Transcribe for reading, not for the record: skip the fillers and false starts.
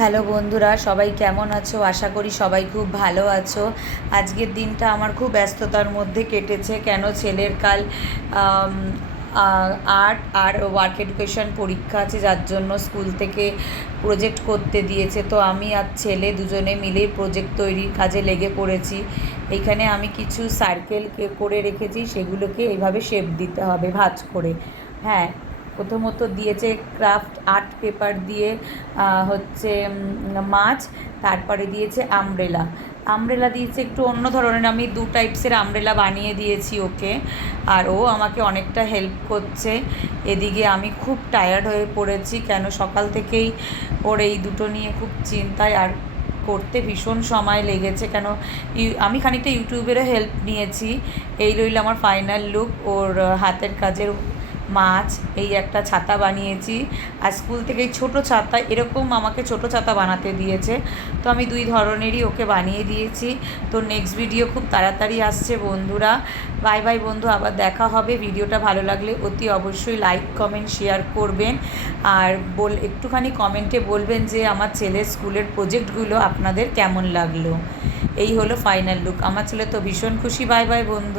Hello বন্ধুরা, সবাই কেমন আছো? আশা করি সবাই খুব ভালো আছো। আজকের দিনটা আমার খুব ব্যস্ততার মধ্যে কেটেছে। কেন, ছেলের কাল আম, আর্ট আর ওয়ার্ক এডুকেশন পরীক্ষা আছে, যার জন্য স্কুল থেকে প্রজেক্ট করতে দিয়েছে। তো আমি আর ছেলে দুজনে মিলেই প্রজেক্ট তৈরির কাজে লেগে পড়েছি। এইখানে আমি কিছু সার্কেল করে রেখেছি, সেগুলোকে এইভাবে শেপ দিতে হবে ভাঁজ করে। হ্যাঁ, প্রথমত দিয়েছে ক্রাফট আর্ট পেপার দিয়ে হচ্ছে মাছ। তারপরে দিয়েছে আমব্রেলা। আমব্রেলা দিয়েছে একটু অন্য ধরনের, আমি দু টাইপসের আমব্রেলা বানিয়ে দিয়েছি ওকে। আর ও আমাকে অনেকটা হেল্প করছে। এদিকে আমি খুব টায়ার্ড হয়ে পড়েছি, কেন সকাল থেকেই ওর এই দুটো নিয়ে খুব চিন্তায়, আর করতে ভীষণ সময় লেগেছে। কেন, আমি খানিকটা ইউটিউবেরও হেল্প নিয়েছি। এই রইল আমার ফাইনাল লুক। ওর হাতের কাজের মাছ, এই একটা ছাতা বানিয়েছি। আর স্কুল থেকে ছোটো ছাতা, এরকম আমাকে ছোটো ছাতা বানাতে দিয়েছে। তো আমি দুই ধরনেরই ওকে বানিয়ে দিয়েছি। তো নেক্সট ভিডিও খুব তাড়াতাড়ি আসছে বন্ধুরা। বাই বাই বন্ধু, আবার দেখা হবে। ভিডিওটা ভালো লাগলে অতি অবশ্যই লাইক কমেন্ট শেয়ার করবেন। আর একটুখানি কমেন্টে বলবেন যে আমার ছেলের স্কুলের প্রজেক্টগুলো আপনাদের কেমন লাগলো। এই হলো ফাইনাল লুক। আমার ছেলে তো ভীষণ খুশি। বাই বাই বন্ধু।